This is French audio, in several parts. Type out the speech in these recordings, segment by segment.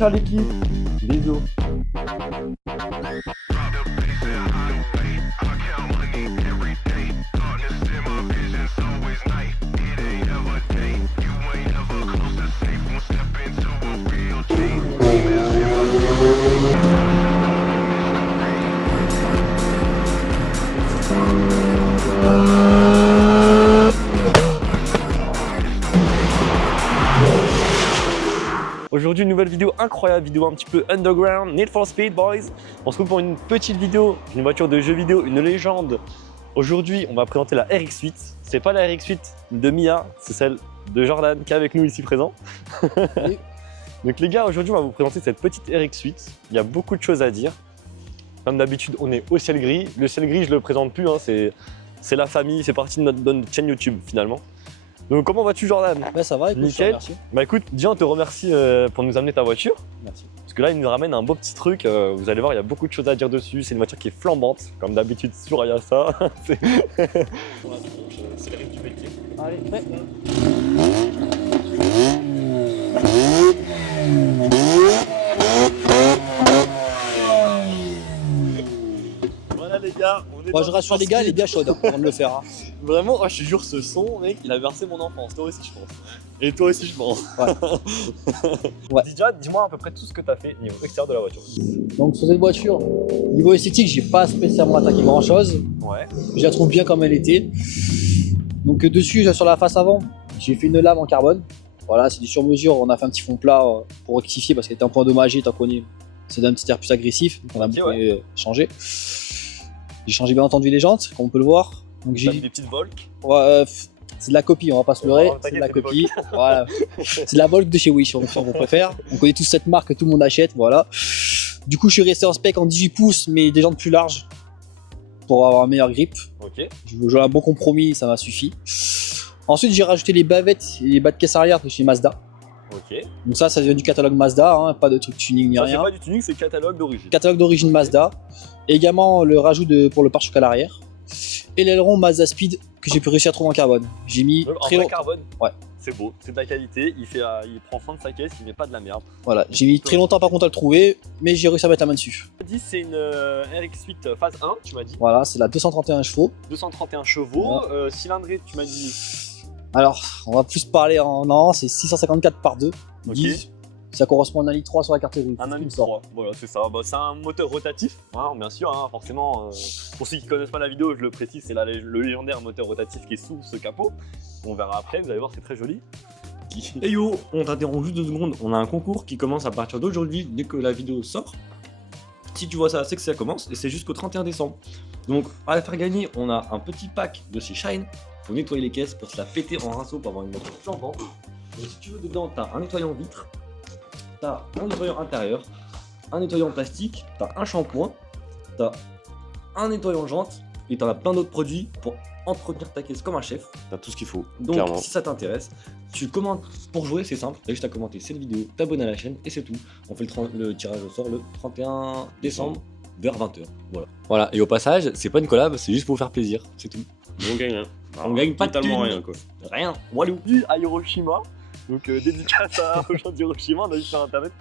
ciao l'équipe. Bisous. Aujourd'hui, une nouvelle vidéo incroyable, vidéo un petit peu underground, Need for Speed Boys. On se retrouve pour une petite vidéo, une voiture de jeu vidéo, une légende. Aujourd'hui, on va présenter la RX-8. C'est pas la RX-8 de Mia, c'est celle de Jordan qui est avec nous ici présent. Oui. Donc les gars, aujourd'hui, on va vous présenter cette petite RX-8. Il y a beaucoup de choses à dire. Comme d'habitude, on est au ciel gris. Le ciel gris, je le présente plus, hein, c'est la famille, c'est partie de notre chaîne YouTube finalement. Donc comment vas-tu Jordan? Ouais, ça va, écoute, Nickel. merci. Bah écoute, déjà on te remercie pour nous amener ta voiture. Merci. Parce que là il nous ramène un beau petit truc, vous allez voir il y a beaucoup de choses à dire dessus, c'est une voiture qui est flambante, comme d'habitude sur Ayasa. C'est le rythme du métier. Allez, prêt. Voilà les gars, on est Moi, je rassure les gars, les gars chauds avant de le faire. Hein. Vraiment, oh, je te jure, ce son, mec, il a bercé mon enfance, toi aussi je pense. Et toi aussi je pense. Ouais. Ouais. Dis-moi à peu près tout ce que tu as fait niveau extérieur de la voiture. Donc, sur cette voiture, niveau esthétique, j'ai pas spécialement attaqué grand chose. Ouais. Je la trouve bien comme elle était. Donc, dessus, sur la face avant, j'ai fait une lame en carbone. Voilà, c'est du sur-mesure. On a fait un petit fond plat pour rectifier parce qu'elle était un peu endommagée. T'as connu, c'est d'un petit air plus agressif. Donc, on a beaucoup changé. J'ai changé bien entendu les jantes, comme on peut le voir. Donc, J'ai mis des petites Volk. Ouais, c'est de la copie, on va pas se leurrer, Oh, c'est de la t'inquiète, c'est copie. Voilà. C'est de la Volk de chez Wish, on préfère. On connaît tous cette marque que tout le monde achète, voilà. Du coup, je suis resté en spec en 18 pouces, mais des jantes plus larges pour avoir un meilleur grip. Ok. Je joue un bon compromis, ça m'a suffi. Ensuite, j'ai rajouté les bavettes et les bas de caisse arrière de chez Mazda. Ok. Donc ça vient du catalogue Mazda, hein, pas de truc tuning ni Ça c'est rien. pas du tuning, c'est catalogue d'origine. Catalogue d'origine Mazda. Et également le rajout pour le pare-choc à l'arrière. Et l'aileron Mazda Speed que j'ai pu réussir à trouver en carbone. J'ai mis En très vrai, longtemps. carbone. Ouais. C'est beau, c'est de la qualité, il prend soin de sa caisse, il met pas de la merde. Voilà, j'ai mis très longtemps par contre à le trouver, mais j'ai réussi à mettre la main dessus. Tu m'as dit c'est une RX-8 phase 1, tu m'as dit. Voilà, c'est la 231 chevaux. 231 chevaux, cylindrée, tu m'as dit. Alors, on va plus parler en an, c'est 654 par 2. Ok. 10. Ça correspond à un Ali 3 sur la carte grise. Un ami 3, voilà c'est ça. Bah, c'est un moteur rotatif, hein, bien sûr, hein, forcément. Pour ceux qui connaissent pas la vidéo, je le précise, c'est le légendaire moteur rotatif qui est sous ce capot. On verra après, vous allez voir, c'est très joli. Et yo, on t'interrompt juste 2 secondes, on a un concours qui commence à partir d'aujourd'hui, dès que la vidéo sort. Si tu vois ça, c'est que ça commence et c'est jusqu'au 31 décembre. Donc, à la faire gagner, on a un petit pack de chez Shine. Faut nettoyer les caisses pour se la péter en rinceau pour avoir une voiture flambante. Donc, si tu veux, dedans, t'as un nettoyant vitre. T'as un nettoyant intérieur, un nettoyant plastique, t'as un shampoing, t'as un nettoyant jante et t'en as plein d'autres produits pour entretenir ta caisse comme un chef. T'as tout ce qu'il faut. Donc clairement, si ça t'intéresse, tu commandes pour jouer, c'est simple. T'as juste à commenter cette vidéo, t'abonner à la chaîne et c'est tout. On fait le tirage au sort le 31 décembre vers 20h. Voilà, et au passage, c'est pas une collab, c'est juste pour vous faire plaisir, c'est tout. On gagne rien. On gagne pas totalement de rien quoi. Rien. Walou à Hiroshima. Donc dédicace aux gens d'Hiroshima, on a vu sur internet.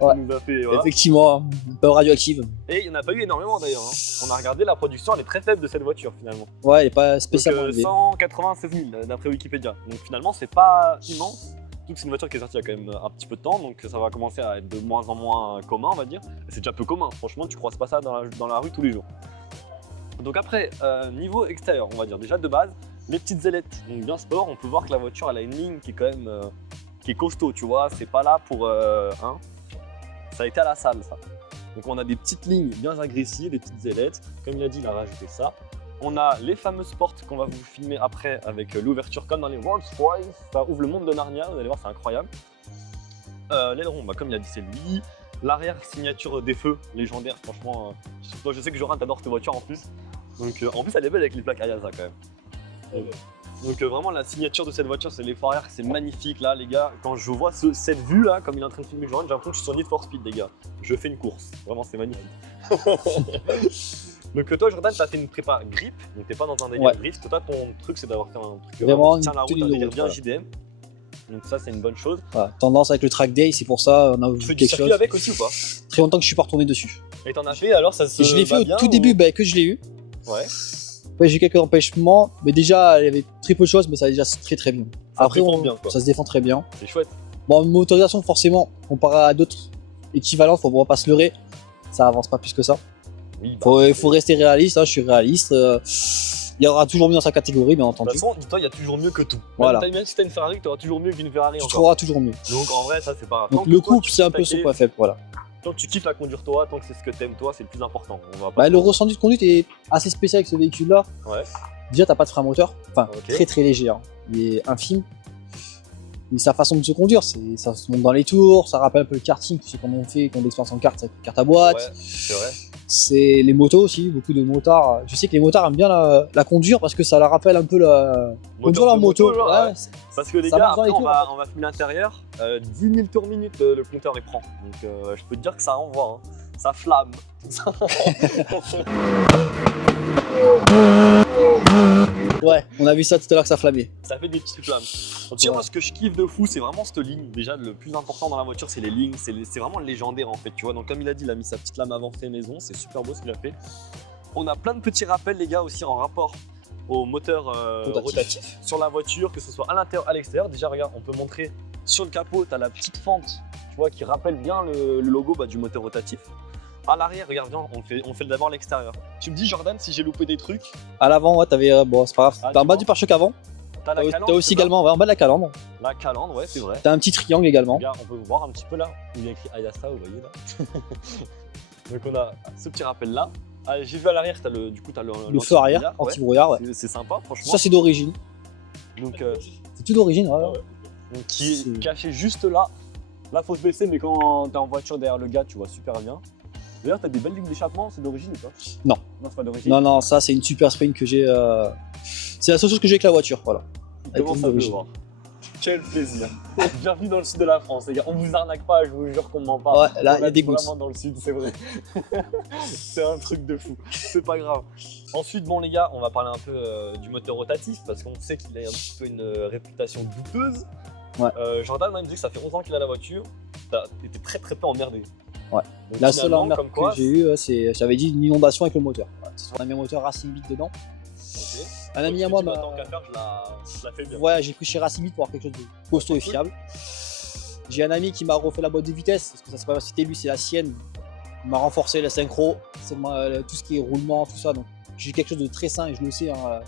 Ouais. Ça nous a fait, voilà. Effectivement, un peu radioactive. Et il n'y en a pas eu énormément d'ailleurs. Hein. On a regardé la production, elle est très faible de cette voiture finalement. Ouais, elle est pas spécialement Donc, élevée. 196 000 d'après Wikipédia. Donc finalement c'est pas immense. Surtout que c'est une voiture qui est sortie il y a quand même un petit peu de temps, donc ça va commencer à être de moins en moins commun on va dire. Et c'est déjà peu commun, franchement tu croises pas ça dans la rue tous les jours. Donc après, niveau extérieur, on va dire déjà de base, les petites ailettes, donc bien sport, on peut voir que la voiture elle a une ligne qui est quand même qui est costaud, tu vois, c'est pas là pour hein. Ça a été à la salle ça. Donc on a des petites lignes bien agressives, des petites ailettes, comme il a dit, il a rajouté ça. On a les fameuses portes qu'on va vous filmer après avec l'ouverture comme dans les World Toys, ça ouvre le monde de Narnia, vous allez voir c'est incroyable. L'aileron, bah, comme il a dit c'est lui. L'arrière signature des feux légendaire, franchement, toi je sais que Joran t'adore tes voitures en plus. Donc en plus elle est belle avec les plaques Ayasa quand même. Donc vraiment la signature de cette voiture c'est les phares arrière, c'est magnifique là les gars. Quand je vois cette vue là, comme il est en train de filmer Joran, j'ai l'impression que je suis sur Need for Speed les gars. Je fais une course, vraiment c'est magnifique. Donc toi Jordan t'as fait une prépa grip, donc t'es pas dans un délire drift. Toi ton truc c'est d'avoir fait un truc vraiment qui tient la route, un délire bien JDM. Donc ça c'est une bonne chose. Voilà, tendance avec le track day, c'est pour ça on a Tu fais vu du quelque circuit chose. avec aussi ou pas? Très longtemps que je suis pas retourné dessus. Et t'en as fait alors ça se Et je l'ai fait va au bien, tout ou- début, que je l'ai eu. Ouais. Ouais, j'ai eu quelques empêchements, mais déjà il y avait très peu de choses, mais ça allait déjà très bien. Ça Après, se défend bien, quoi. ça se défend très bien. C'est chouette. Bon, motorisation, forcément, comparé à d'autres équivalents, faut pas se leurrer, ça avance pas plus que ça. Oui, bah, Il faut rester réaliste, hein, je suis réaliste. Il y aura toujours mieux dans sa catégorie, bien de entendu. toute façon, dis-toi, il y a toujours mieux que tout. Voilà. Même si t'as une Ferrari, t'auras toujours mieux qu'une Ferrari Tu encore. trouveras toujours mieux. Donc en vrai, ça c'est pas grave. Donc Tant que le toi, couple, tu c'est un kiffes peu ta son caisse, point faible, voilà. Tant que tu kiffes la conduire toi, tant que c'est ce que t'aimes toi, c'est le plus important. On va pas Bah, le ressenti de conduite est assez spécial avec ce véhicule-là. Ouais. Déjà, t'as pas de frein moteur, enfin Ok. très très léger, hein. Il est infime. Mais sa façon de se conduire, ça se monte dans les tours, ça rappelle un peu le karting, tu sais comment on fait, qu'on a l'expérience en carte, avec carte à boîte. Ouais, c'est vrai. C'est les motos aussi, beaucoup de motards. Je sais que les motards aiment bien la conduire parce que ça leur rappelle un peu la conduire leur de moto. genre, Ouais, ouais. Parce que les ça gars, marche dans après les on tours, va, on va filmer l'intérieur. 10 000 tours minutes le compteur il prend. Donc je peux te dire que ça envoie, hein. Ça flamme. Ouais, on a vu ça tout à l'heure que ça flammait. Ça fait des petites flammes. En tout cas, moi, ce que je kiffe de fou, c'est vraiment cette ligne. Déjà, le plus important dans la voiture, c'est les lignes. C'est vraiment légendaire en fait. Tu vois, donc comme il a dit, il a mis sa petite lame avancée maison. C'est super beau ce qu'il a fait. On a plein de petits rappels, les gars, aussi en rapport au moteur rotatif sur la voiture, que ce soit à l'intérieur, à l'extérieur. Déjà, regarde, on peut montrer sur le capot, tu as la petite fente, tu vois, qui rappelle bien le logo du moteur rotatif. À l'arrière, regarde bien, on fait d'abord l'extérieur. Tu me dis, Jordan, si j'ai loupé des trucs. À l'avant, ouais, t'avais. Bon, c'est pas grave. Ah, T'as en bas dis-moi. du pare-choc avant. T'as la T'as calandre, aussi c'est ça également, ouais, en bas de la calandre. La calandre, ouais, c'est vrai. T'as un petit triangle également. Regarde, on peut voir un petit peu là, où il y a écrit Ayasa, vous voyez là. Donc on a ce petit rappel là. Ah, j'ai vu à l'arrière, t'as le Le feu arrière, ouais. anti-brouillard, ouais. C'est sympa, franchement. Ça, c'est d'origine. Donc, C'est tout d'origine, ouais. ouais. donc, qui est C'est- caché juste là. Là, faut se baisser, mais quand t'es en voiture derrière le gars, tu vois super bien. D'ailleurs, t'as des belles lignes d'échappement, c'est d'origine ou pas? Non. Non, c'est pas d'origine. Non, non, ça, c'est une super spring que j'ai. C'est la seule chose que j'ai avec la voiture, voilà. Avec Comment les ça veut d'origine. voir? Quel plaisir. Bienvenue dans le sud de la France, les gars. On vous arnaque pas, je vous jure qu'on ment pas. Ouais, là, On il y a des habite gouttes. vraiment dans le sud, c'est vrai. C'est un truc de fou. C'est pas grave. Ensuite, bon, les gars, on va parler un peu du moteur rotatif parce qu'on sait qu'il a un petit peu une réputation douteuse. Ouais. Jordan m'a dit que ça fait 11 ans qu'il a la voiture. T'as été très très peu emmerdé. Ouais. Donc, La seule finalement, emmerde comme quoi, que j'ai eue, c'est, j'avais dit, une inondation avec le moteur. Voilà, on a mis un moteur Racing Beat dedans. ok. Un ami à Donc, moi tu dis, m'a. bah, tant qu'à faire, je la fais bien. Ouais, j'ai pris chez Racing Beat pour avoir quelque chose de costaud et cool. fiable. J'ai un ami qui m'a refait la boîte de vitesse, parce que ça c'est pas c'était lui, c'est la sienne. Il m'a renforcé la synchro, tout ce qui est roulement, tout ça. Donc j'ai quelque chose de très sain et je le sais. Hein,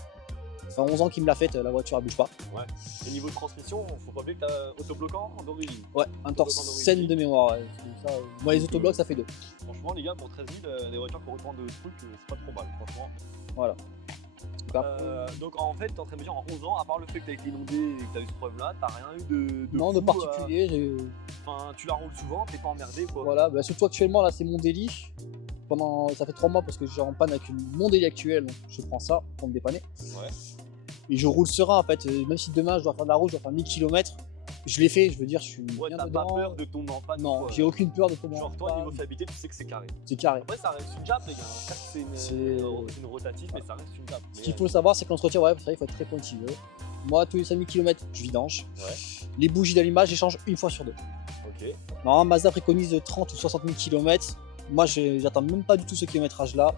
ça fait 11 ans qu'il me l'a faite, la voiture elle bouge pas. Et niveau de transmission, faut pas oublier que t'as autobloquant d'origine. Ouais, un Torsen de mémoire. Ouais. Ça, moi les autoblocs ça fait 2. Franchement, les gars, pour 13 000, les voitures pour autant de trucs, c'est pas trop mal, franchement. Voilà. Donc en fait, t'es en train de me dire en 11 ans, à part le fait que t'as été inondé et que t'as eu ce problème-là, t'as rien eu de Non, de fou, particulier. Enfin, tu la roules souvent, t'es pas emmerdé quoi. Voilà, bah, surtout actuellement là c'est mon délit. Ça fait 3 mois parce que j'ai en panne avec mon délit actuel, donc je prends ça pour me dépanner. Ouais. Et je roule serein en fait, même si demain je dois faire de la route, je dois faire 1000 km, je l'ai fait, je veux dire, je suis Ouais, bien t'as dedans. pas peur de tomber en panne. Non, quoi. j'ai aucune peur de tomber en Genre toi, niveau panne. fiabilité, tu sais que c'est carré. C'est carré. Après, ça reste une Jap, les gars. Certes, c'est une rotative, mais ça reste une Jap. Ce qu'il faut savoir, c'est que l'entretien, ouais, il faut être très pointilleux. Moi, tous les 5000 km, je vidange. Ouais. Les bougies d'allumage, j'échange une fois sur 2. Ok. Normalement, Mazda préconise 30 ou 60 000 km. Moi, j'attends même pas du tout ce kilométrage-là.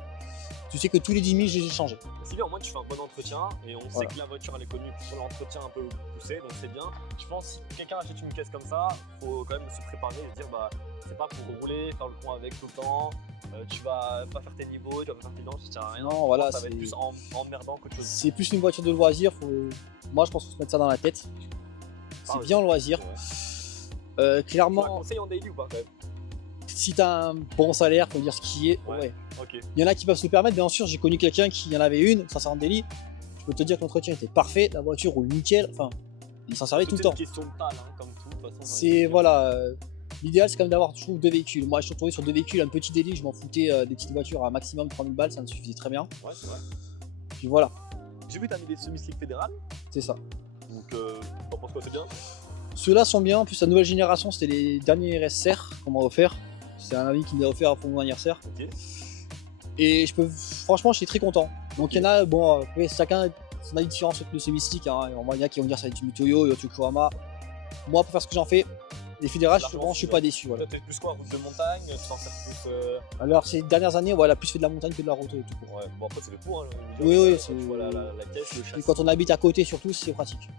Tu sais que tous les 10 000, je les ai changés. C'est bien, au moins tu fais un bon entretien et on sait Voilà. que la voiture elle est connue pour l'entretien un peu poussé, donc c'est bien. Je pense que si quelqu'un achète une caisse comme ça, faut quand même se préparer et se dire bah c'est pas pour rouler, faire le con avec tout le temps, tu vas pas faire tes niveaux, tu vas pas faire tes dents, ça sert à rien. Non, voilà, ça va être c'est- plus emmerdant qu'autre chose. C'est plus une voiture de loisir. Moi, je pense qu'il faut se mettre ça dans la tête. C'est bien le loisir. Ouais. Tu la Clairement, conseilles en daily ou pas quand même? si t'as un bon salaire, faut dire ce qui est. Ouais. Ouais. Ok. Il y en a qui peuvent se le permettre, bien sûr. J'ai connu quelqu'un qui en avait une, ça en délit. Je peux te dire que l'entretien était parfait, la voiture roule nickel. Enfin, il s'en servait tout le C'est temps. une question de taille, hein, comme tout, de toute façon. dans les C'est voitures. voilà. L'idéal, c'est quand même d'avoir, je trouve, 2 véhicules. Moi, je suis retourné sur 2 véhicules, un petit délit, je m'en foutais des petites voitures à maximum 3000 balles, ça me suffisait très bien. Ouais, c'est vrai. Puis voilà, J'ai vu que t'as mis des semi-slicks fédérales, c'est ça. donc t'en penses quoi, c'est bien? Ceux-là sont bien, en plus la nouvelle génération, c'était les derniers RSR qu'on m'a offert. C'est un ami qui me l'a offert pour mon anniversaire. Ok. Et franchement, je suis très content. Donc il y en a, bon, chacun son avis différent sur le semi-stick. Hein. Il y en a qui vont dire ça va être du Toyo, Yokohama. moi, pour faire ce que j'en fais, les fédérages, Largement je suis pas déçu. Voilà. Toi, t'es plus quoi, route de montagne, tu t'en sers plus. Alors, ces dernières années, ouais, elle a plus fait de la montagne que de la route tout court. Ouais, bon après c'est le tour, hein, Oui, tu vois la caisse, le châssis. Et quand on habite à côté, surtout, c'est pratique.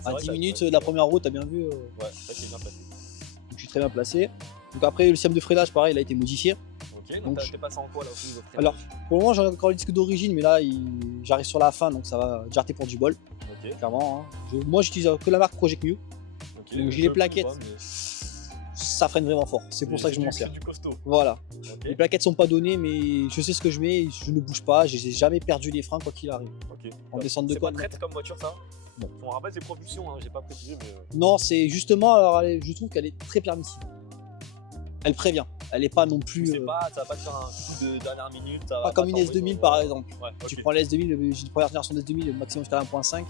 C'est À vrai 10 que minutes de la première route, t'as bien vu. Ouais, ça c'est bien placé. Donc, je suis très bien placé. Donc après, le système de freinage, pareil, il a été modifié. Ok, Donc, donc t'es passé en quoi là au niveau freinage? Alors, pour le moment, j'ai encore le disque d'origine, mais là, j'arrive sur la fin, donc ça va jarter pour du bol, Ok. clairement. Hein. Moi, j'utilise que la marque Project Mu. Ok, Donc, j'ai je les le plaquettes. connais pas, mais- Ça freine vraiment fort. C'est pour ça que je m'en C'est sers. du costaud. Voilà. Ok. Les plaquettes sont pas données, mais je sais ce que je mets. Je ne bouge pas. J'ai jamais perdu les freins quoi qu'il arrive. Ok. En descente de C'est pas côte. traître comme voiture ça? Non. On rappelle c'est propulsion, hein, j'ai pas précisé mais. Non, c'est justement. Alors, je trouve qu'elle est très permissive. Elle prévient. Elle est pas non plus. C'est pas, ça va pas te faire un coup de dernière minute. Ça va Pas comme une t'envoyer S2000 dans- par exemple. Ouais, Tu ok. prends la S2000, j'ai une première génération d'S2000, le maximum c'était à 1.5.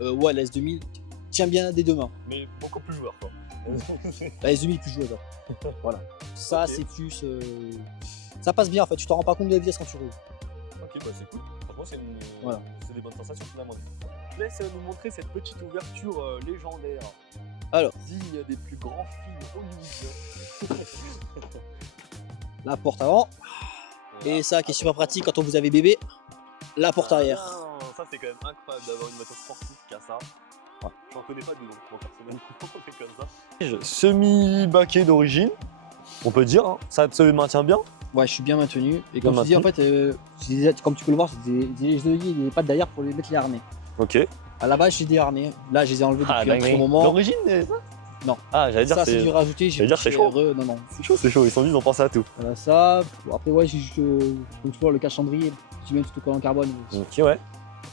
Ouais, la S2000 tient bien des deux mains. Mais beaucoup plus joueur quoi. La S2000 est plus jouable. Voilà. Ça, Ok. c'est plus. Ça passe bien en fait. Tu t'en rends pas compte de la vitesse quand tu roules. Ok, bah c'est cool. Franchement, Voilà. c'est des bonnes sensations finalement. Laisse nous montrer cette petite ouverture légendaire, Alors, digne des plus grands films hollywoodiens. la porte avant. Et ça, qui est super pratique quand on vous avez bébé, la porte arrière. Ah, ça, c'est quand même incroyable d'avoir une voiture sportive qui a ça. Ouais. J'en connais pas de nom, moi personnellement. C'est comme ça. Semi-baquet d'origine, on peut dire. Hein. Ça se maintient bien. Ouais, je suis bien maintenu. Et Bien comme tu dis, en fait, comme tu peux le voir, c'est des genoux, des pattes derrière pour les mettre les harnais. Ok. À la base, j'ai des harnais. Là, je les ai enlevés depuis un petit moment. D'origine, ça? Non. Ah, j'allais dire Ça, c'est c'est. du rajouter. j'allais dire, c'est chaud. Non, non. C'est chaud, ils sont dit, ils ont pensé à tout. Voilà ça. Bon, après, ouais, comme tu vois, le cache-cendrier, j'ai même tout au collant carbone. Ok, ouais.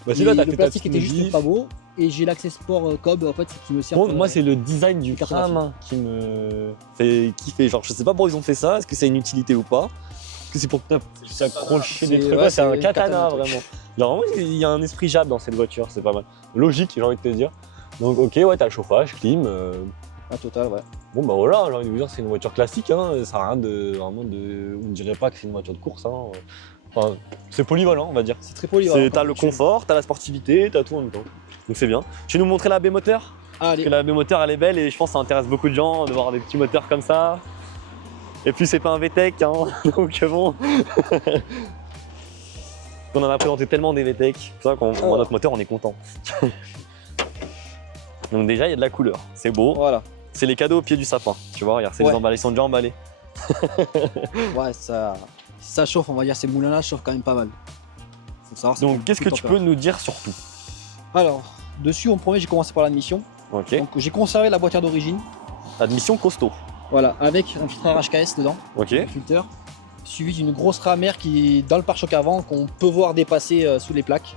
Bah, Et celui-là, t'as le fait ta plastique petite était juste modif. pas beau. Et j'ai l'accès sport Cobb en fait qui me sert. Bon, pour, moi, c'est le design du cartographie. crâne qui me fait kiffer. Genre, je sais pas pourquoi ils ont fait ça. Est-ce que c'est une utilité ou pas? Est-ce que c'est pour s'accrocher des C'est- trucs? ouais, Ouais, c'est un c'est katana, katana, vraiment. Genre, vraiment, il y a un esprit Jab dans cette voiture. C'est pas mal. Logique, j'ai envie de te dire. Donc, ok, ouais, t'as le chauffage, clim. Un total, ouais. Bon, bah voilà, j'ai envie de vous dire, c'est une voiture classique. Hein. Ça n'a rien de. Vraiment de. On ne dirait pas que c'est une voiture de course. Hein. Enfin, c'est polyvalent, on va dire. C'est très polyvalent. T'as le confort, t'as la sportivité, t'as tout en même temps. Donc c'est bien. Tu veux nous montrer la B-moteur? Parce Allez. que la B-moteur elle est belle et je pense que ça intéresse beaucoup de gens de voir des petits moteurs comme ça. Et puis c'est pas un VTEC, hein, donc bon. On en a présenté tellement des VTEC, c'est ça qu'on voit notre moteur, on est content. Donc déjà il y a de la couleur, c'est beau. Voilà. C'est les cadeaux au pied du sapin, tu vois, regarde, c'est Ouais. les emballés, ils sont déjà emballés. Ouais, ça chauffe, on va dire, ces moulins-là chauffent quand même pas mal. Faut savoir, c'est Donc pour qu'est-ce que beaucoup tu de peux température. nous dire sur tout? Alors, dessus, en premier, j'ai commencé par l'admission. Ok, Donc, j'ai conservé la boîtière d'origine. admission costaud. Voilà, avec un filtreur HKS dedans, Ok, le filtre, suivi d'une grosse ramère qui est dans le pare-choc avant, qu'on peut voir dépasser sous les plaques.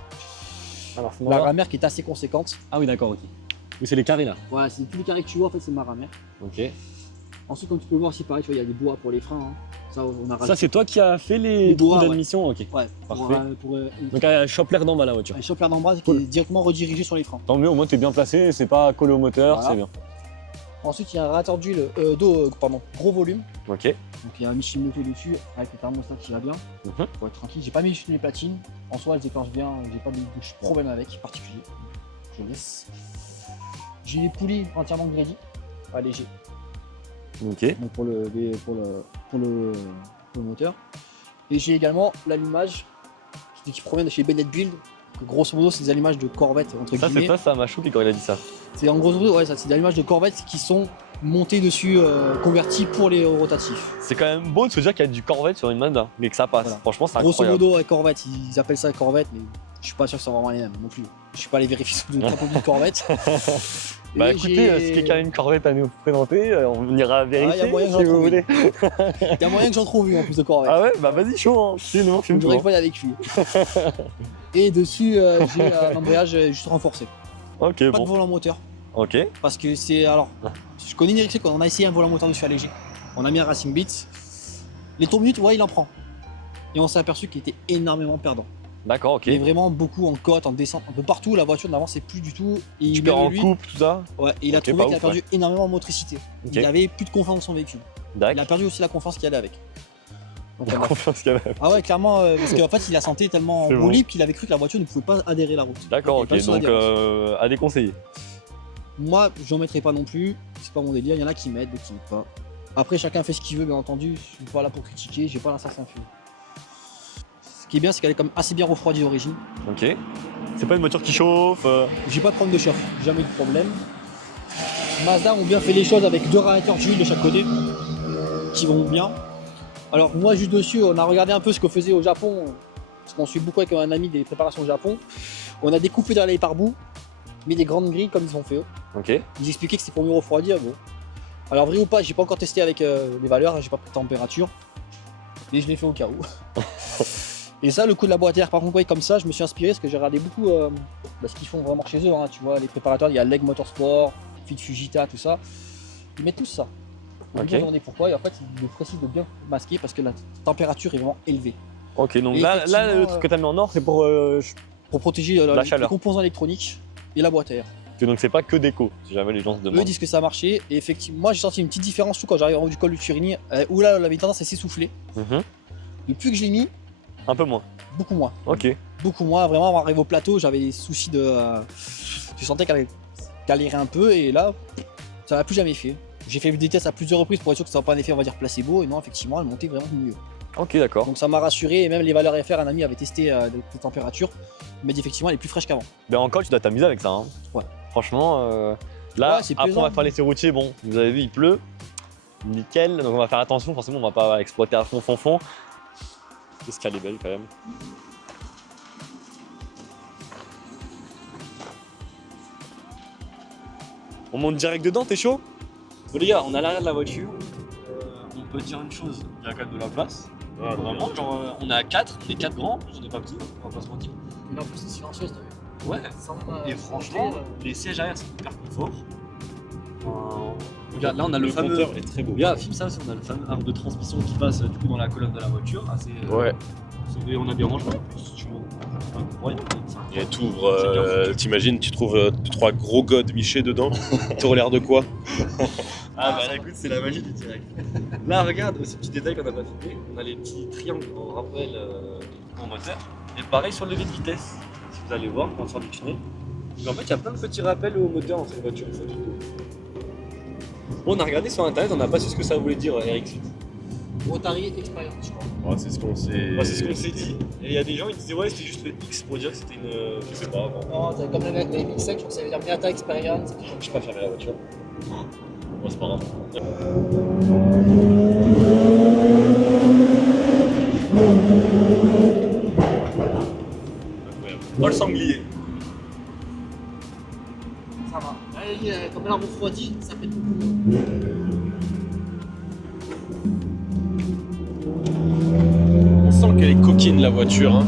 alors c'est La ramère qui est assez conséquente. Ah oui d'accord, ok. Oui c'est les carrés là. Voilà, c'est tous les carrés que tu vois, en fait, c'est ma ramère. Ok. Ensuite, comme tu peux voir aussi, pareil, tu vois, il y a des bois pour les freins. Hein. Ça, on a Ça, c'est toi qui as fait les Les trous bois, ouais. d'admission? Ok. Ouais, Parfait. pour Donc, elle chope l'air d'en bas la voiture. un chope-l'air d'embrase qui Cool. est directement redirigé sur les freins. Tant mieux, au moins t'es bien placé, c'est pas collé au moteur, Voilà. c'est bien. Ensuite, il y a un radiateur d'huile gros volume. Ok. Donc, il y a un Michelin Moto dessus avec le thermostat qui va bien. Mhm. Pour être tranquille. J'ai pas mis les platines. En soi, elles déclenchent bien. J'ai pas de problème avec particulier. Je laisse. J'ai les poulies entièrement grédy, allégées. Ok. Donc pour le moteur. Et j'ai également l'allumage qui provient de chez Bennett Build. Que grosso modo, c'est des allumages de Corvette entre Ça, c'est guillemets. ça m'a choqué quand il a dit ça. C'est en gros modo, ouais, ça, c'est des allumages de Corvette qui sont montés dessus, convertis pour les rotatifs. C'est quand même beau de se dire qu'il y a du Corvette sur une Mazda, mais que ça passe. Voilà. Franchement, c'est Grosso incroyable. modo, avec Corvette, ils appellent ça Corvette, mais je suis pas sûr que c'est vraiment les mêmes non plus. Je suis pas allé vérifier sur le produit de Corvette. Bah Et écoutez, j'ai- si quelqu'un a une Corvette à nous présenter, on ira vérifier y a moyen que si j'en vous trouve voulez. Il y a moyen que j'en trouve une en plus de Corvette. Ah ouais, bah vas-y, chaud, hein. Filme-nous, Je voudrais que je avec lui. Et dessus, j'ai un embrayage juste renforcé. Ok, Pas de bon. volant moteur. Ok. Parce que c'est. Alors, je connais une Ericsson quand on a essayé un volant moteur dessus allégé. On a mis un Racing Beats. Les tours minutes, ouais, il en prend. Et on s'est aperçu qu'il était énormément perdant. D'accord, ok. Il est vraiment beaucoup en côte, en descente, un peu partout. La voiture n'avançait plus du tout. Et Tu il perds en lui, coupe, tout ça. ouais, et il a Ok, trouvé pas qu'il a ouf, perdu énormément en motricité. Ok. Il avait plus de confiance dans son véhicule. Il a D'accord. perdu aussi la confiance qu'il allait avec. Donc, La on a- confiance qu'il y avait. Ah ouais, clairement, parce qu'en fait, il a senti tellement en C'est roue bon. libre qu'il avait cru que la voiture ne pouvait pas adhérer la route. D'accord, Il y a ok. pas de son Donc adhérence. à déconseiller. Moi, j'en mettrai pas non plus, c'est pas mon délire, il y en a qui mettent, d'autres qui mettent pas. Après, chacun fait ce qu'il veut, bien entendu, je suis pas là pour critiquer, j'ai pas l'assassin fumé. Ce qui est bien, c'est qu'elle est quand même assez bien refroidie d'origine. Ok. C'est pas une voiture qui chauffe. J'ai pas de problème de chauffe, jamais eu de problème. Mazda ont bien fait les choses avec 2 radiateurs d'huile de chaque côté, qui vont bien. Alors moi, juste dessus, on a regardé un peu ce qu'on faisait au Japon, parce qu'on suit beaucoup avec un ami des préparations au Japon. On a découpé dans les par-bout, mis des grandes grilles comme ils ont fait eux. Ok. Ils expliquaient que c'était pour mieux refroidir. Bon. Alors vrai ou pas, j'ai pas encore testé avec les valeurs, j'ai pas pris de température, mais je l'ai fait au cas où. Et ça, le coup de la boîte à air, par contre, ouais, comme ça, je me suis inspiré parce que j'ai regardé beaucoup ce qu'ils font vraiment chez eux. Hein, tu vois, les préparateurs, il y a Leg Motorsport, Fit Fujita, tout ça. Ils mettent tout ça. Ok. Ils ont pourquoi et en fait, ils précisent de bien masquer parce que la température est vraiment élevée. Ok, donc Et là, effectivement, le truc que t'as mis en or, c'est pour. Pour protéger La les chaleur. composants électroniques et la boîte à air. Donc c'est pas que déco, si jamais les gens se Eux demandent. disent que ça a marché et effectivement, moi j'ai senti une petite différence tout quand j'arrive en haut du col du Turini où là, elle avait tendance à s'essouffler. Mhm. Depuis que je l'ai mis, Un peu moins. beaucoup moins. Ok. Beaucoup moins. Vraiment, avant d'arriver au plateau, j'avais des soucis de. Je sentais qu'elle galérait un peu et là, ça l'a plus jamais fait. J'ai fait des tests à plusieurs reprises pour être sûr que ça n'a pas un effet, on va dire, placebo et non, effectivement, elle montait vraiment mieux. Ok, d'accord. Donc ça m'a rassuré et même les valeurs FR, un ami avait testé les températures. Il m'a dit effectivement, elle est plus fraîche qu'avant. Ben encore, tu dois t'amuser avec ça. Hein. Ouais. Franchement, là, Ouais, c'est après, on plaisant. va faire l'essai routier. Bon, vous avez vu, il pleut. Nickel. Donc, on va faire attention. Forcément, on va pas exploiter à fond. Qu'est-ce qu'elle est belle quand même. On monte direct dedans, t'es chaud? Bon, les gars, on est à l'arrière de la voiture. On peut dire une chose, il y a quand même de la place. Vraiment, genre, on est à 4, on est 4 grands, on est pas petits, on va pas se mentir. Et là, en plus, c'est silencieuse, t'as vu. Ouais. Et franchement, les sièges arrière sont hyper confort. Regarde, là on a le fameux. compteur est très beau. Regarde, filme ça, on a le fameux arbre de transmission qui passe du coup dans la colonne de la voiture. Assez, Ouais. Et on a des rangements en plus, tu vois. Incroyable. Et t'ouvres, t'imagines, tu trouves 3 gros godes michés dedans. T'aurais l'air de quoi? Ah bah là, écoute, c'est la magie du direct. Là, regarde, ce petit détail qu'on n'a pas filmé, on a les petits triangles en rappel en moteur. Et pareil sur le levier de vitesse, si vous allez voir quand on sort du tunnel. Donc en fait, il y a plein de petits rappels au moteur dans cette voiture. Bon, on a regardé sur internet, on n'a pas su ce que ça voulait dire RX8. Rotary Experience, je crois. Oh, c'est ce qu'on s'est. Moi, c'est ce qu'on s'est dit. Et il y a des gens qui disaient, ouais, c'était juste le X pour dire que c'était une. Je sais pas. Bon. Non, c'est comme les MX5, je crois que ça veut dire Miata Experience. Je sais pas fermer la voiture. Bon, c'est pas grave. Oh, le sanglier. Ça va. Comme elle a refroidi, ça fait beaucoup. On sent qu'elle est coquine la voiture. Hein.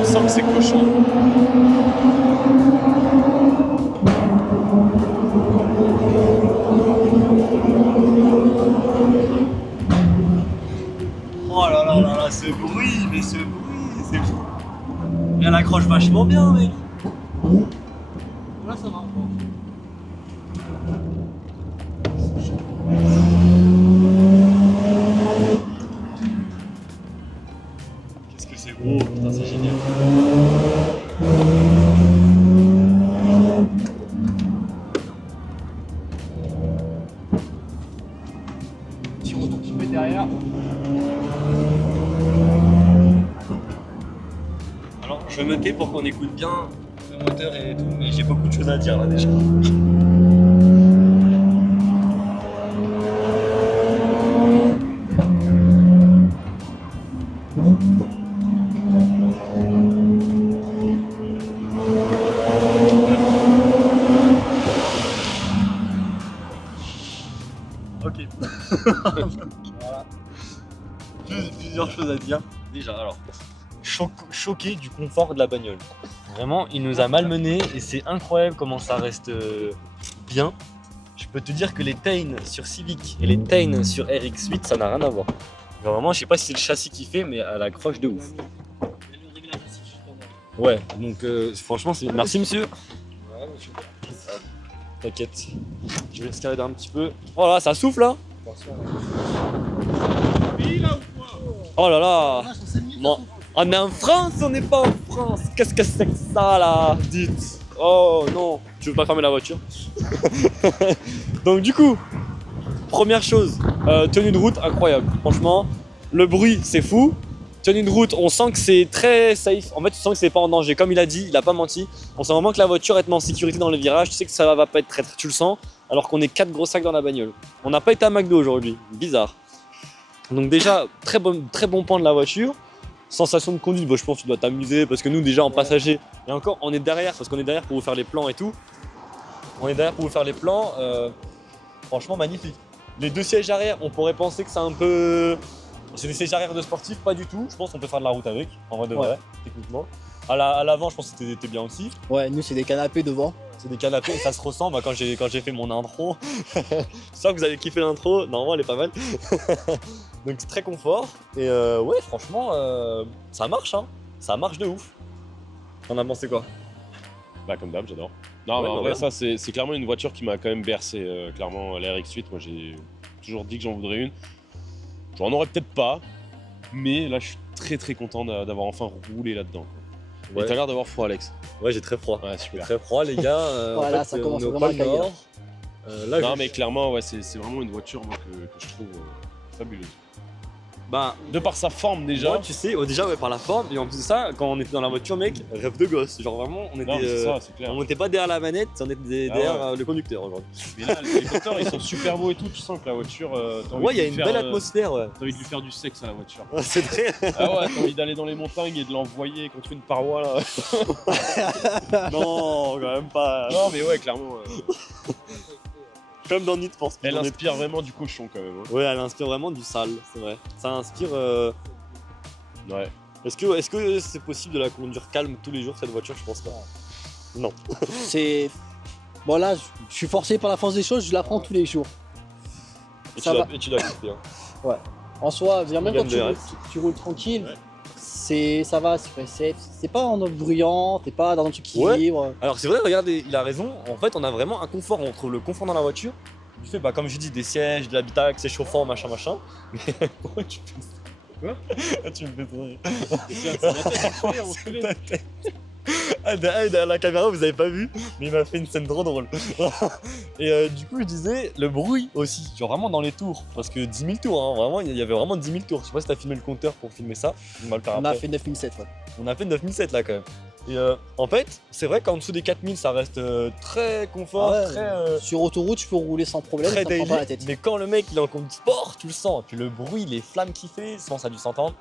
On sent que c'est cochon. Oh là là là là, ce bruit, mais ce bruit, c'est fou. Et elle accroche vachement bien, mec. Là, ça va encore. Qu'est-ce que c'est beau, putain, c'est génial. Si on se met derrière. Alors, je vais me tais pour qu'on écoute bien le moteur et tout, mais j'ai beaucoup de choses à dire là déjà. Ok. Voilà. Plusieurs choses à dire. Déjà, alors, choqué du confort de la bagnole. Vraiment, il nous a malmenés et c'est incroyable comment ça reste bien. Je peux te dire que les Tain sur Civic et les Tain sur RX8, ça n'a rien à voir. Genre vraiment, je sais pas si c'est le châssis qui fait, mais elle accroche de ouf. Ouais, donc franchement, c'est. Merci monsieur. T'inquiète. Je vais escalader un petit peu. Oh là, ça souffle là. Oh là là. Non. On est en France, on n'est pas en France. Qu'est-ce que c'est que ça là? Dites. Oh non, tu veux pas cramer la voiture. Donc du coup, première chose, tenue de route incroyable. Franchement, le bruit c'est fou. Tenue de route, on sent que c'est très safe. En fait, tu sens que c'est pas en danger. Comme il a dit, il a pas menti. On sent vraiment que la voiture est en sécurité dans les virages. Tu sais que ça va pas être traître. Tu le sens. Alors qu'on est 4 gros sacs dans la bagnole. On n'a pas été à McDo aujourd'hui. Bizarre. Donc déjà, très bon point de la voiture. Sensation de conduite, je pense que tu dois t'amuser parce que nous déjà en passager, et encore on est derrière parce qu'on est derrière pour vous faire les plans et tout. On est derrière pour vous faire les plans. Franchement magnifique. Les 2 sièges arrière, on pourrait penser que c'est un peu... C'est des sièges arrière de sportifs, pas du tout. Je pense qu'on peut faire de la route avec, en vrai de vrai, techniquement. À l'avant, je pense que c'était bien aussi. Ouais, nous c'est des canapés devant. C'est des canapés, ça se ressent. Quand j'ai fait mon intro, je sens que vous avez kiffé l'intro. Normalement, elle est pas mal. Donc c'est très confort. Et ouais, franchement, ça marche, hein. Ça marche de ouf. T'en as pensé quoi? Bah comme d'hab, j'adore. Non, Ouais, mais en bah vrai, voilà. ça c'est clairement une voiture qui m'a quand même bercé. Clairement, la RX8, moi j'ai toujours dit que j'en voudrais une. J'en aurais peut-être pas, mais là je suis très content d'avoir enfin roulé là-dedans. Ouais. Et t'as l'air d'avoir froid, Alex. Ouais, j'ai très froid. Ouais, J'ai super. très froid, les gars. Voilà, ça commence on est au vraiment pôle à cailler, Nord. Là, Non, mais clairement, ouais, c'est vraiment une voiture moi, que je trouve fabuleuse. bah, De par sa forme déjà. moi, tu sais, déjà, ouais, par la forme. Et en plus de ça, quand on était dans la voiture, mec, rêve de gosse. Genre vraiment, on Non, mais était. c'est ça, c'est clair. On n'était pas derrière la manette, on était Ah derrière ouais. le conducteur aujourd'hui. Mais là, les moteurs ils sont super beaux et tout. Tu sens que la voiture. T'as envie Ouais, il y a de une lui belle faire, atmosphère, ouais. T'as envie de lui faire du sexe à la voiture. C'est très. Ah ouais, t'as envie d'aller dans les montagnes et de l'envoyer contre une paroi là. Non, quand même pas. Non, mais ouais, clairement. Comme dans Need for Speed. Elle on est- inspire vraiment du cochon quand même. Ouais, elle inspire vraiment du sale, c'est vrai. Ça inspire. Ouais. Est-ce que c'est possible de la conduire calme tous les jours cette voiture? Je pense pas. Non. C'est. Bon là, je suis forcé par la force des choses, je la prends tous les jours. Et Ça va. tu l'as kiffé. Hein. En soi, je veux dire, même Gamme quand de tu roules tranquille, Ouais. ça va, c'est safe. C'est pas en mode bruyant, t'es pas dans un truc qui Ouais. vibre. Alors c'est vrai, regardez, il a raison. En fait, on a vraiment un confort. On trouve le confort dans la voiture. Du fait, comme je dis, des sièges, de l'habitacle, c'est chauffant, machin. Mais pourquoi tu fais ça? Quoi? Tu me fais trop rire. Ta tête. Derrière la caméra, vous avez pas vu, mais il m'a fait une scène trop drôle. Et du coup, je disais, le bruit aussi, genre vraiment dans les tours. Parce que 10 000 tours, hein, vraiment, il y avait vraiment 10 000 tours. Je sais pas si t'as filmé le compteur pour filmer ça. On va le faire On a après. fait 9007, ouais. On a fait 9007 là quand même. Et en fait, c'est vrai qu'en dessous des 4000, ça reste très confort, Ah ouais, très, Sur autoroute, je peux rouler sans problème, très ça me prend daily. pas la tête. Mais quand le mec il est en conduite sport, tu le sens. Puis le bruit, les flammes qu'il fait, je pense ça a dû s'entendre.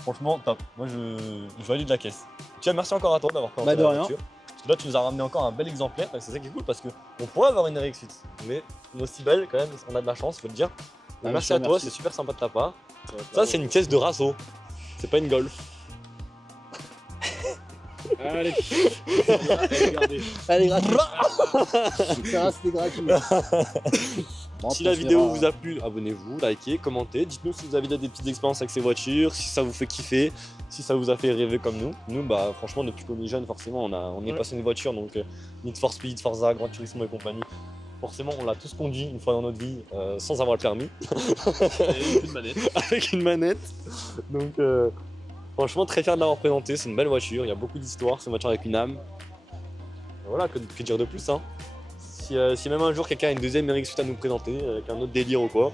Franchement, top. Moi, je valide la caisse. Tiens, merci encore à toi d'avoir présenté Bah, de la rien. voiture. Parce que là, tu nous as ramené encore un bel exemplaire. Et c'est ça qui est cool parce qu'on pourrait avoir une RX8. Mais une aussi belle, quand même, on a de la chance, faut le dire. Ah, merci je à te toi, remercie. c'est super sympa de ta part. Ça, c'est une caisse de Rasso. C'est pas une Golf. Allez, Allez, gratuit. Ça va, c'était gratuit. Bon, Si on la se vidéo verra. vous a plu, abonnez-vous, likez, commentez. Dites-nous si vous avez des petites expériences avec ces voitures, si ça vous fait kiffer, si ça vous a fait rêver comme nous. Nous, bah franchement, depuis qu'on est jeune, forcément, on est passionné de voiture, donc Need for Speed, Forza, Gran Turismo et compagnie. Forcément, on l'a tous conduit une fois dans notre vie sans avoir le permis, une manette. avec une manette. Donc, franchement, très fier de l'avoir présenté. C'est une belle voiture, il y a beaucoup d'histoires. C'est une voiture avec une âme. Et voilà, que dire de plus, hein. Si même un jour quelqu'un a une deuxième RX8 à nous présenter, avec un autre délire ou quoi,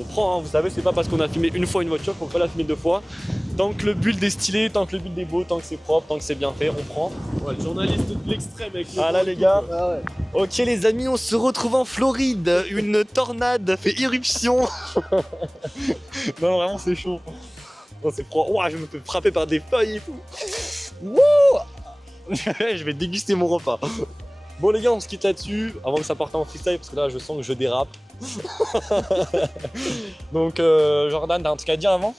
on prend, hein, vous savez, c'est pas parce qu'on a filmé une fois une voiture qu'on peut la filmer deux fois. Tant que le build est stylé, tant que le build est beau, tant que c'est propre, tant que c'est bien fait, on prend. Ouais, le journaliste de l'extrême avec le Ah là les gars, Ah ouais. ok les amis, on se retrouve en Floride, une tornade fait irruption. Non vraiment c'est chaud. Non c'est froid, ouah, je me fais frapper par des feuilles et tout. Wouh. Je vais déguster mon repas. Bon les gars, on se quitte là-dessus, avant que ça parte en freestyle, parce que là je sens que je dérape. Donc Jordan, t'as un truc à dire avant?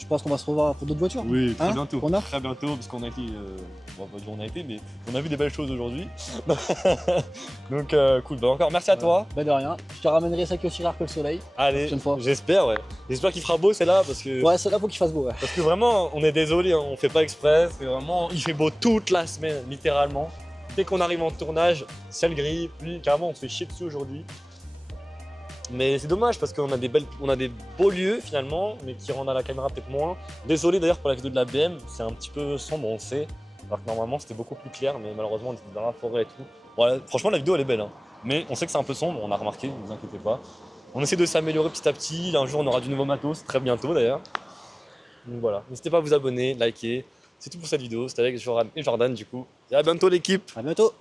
Je pense qu'on va se revoir pour d'autres voitures. Oui, Hein bientôt. On a Très bientôt, parce qu'on a été. Bon, pas dire on a été, mais on a vu des belles choses aujourd'hui. Donc, cool. Bah, encore merci à toi. Bah de rien. Je te ramènerai ça qui est aussi rare que le soleil. Allez, Prochaine fois. j'espère, ouais. J'espère qu'il fera beau, c'est là, parce que. Ouais, c'est là faut qu'il fasse beau. Ouais. Parce que vraiment, on est désolé, hein, on fait pas exprès. C'est vraiment, il fait beau toute la semaine, littéralement. Dès qu'on arrive en tournage, ciel gris, puis carrément, on se fait chier dessus aujourd'hui. Mais c'est dommage parce qu'on a des beaux lieux finalement, mais qui rendent à la caméra peut-être moins. Désolé d'ailleurs pour la vidéo de la BM, c'est un petit peu sombre, on le sait. Alors que normalement c'était beaucoup plus clair, mais malheureusement on était dans la forêt et tout. Voilà, franchement la vidéo elle est belle, hein. Mais on sait que c'est un peu sombre, on a remarqué, ne vous inquiétez pas. On essaie de s'améliorer petit à petit, un jour on aura du nouveau matos, très bientôt d'ailleurs. Donc voilà, n'hésitez pas à vous abonner, liker. C'est tout pour cette vidéo, c'était avec Joran et Jordan du coup. Et à bientôt l'équipe. À bientôt.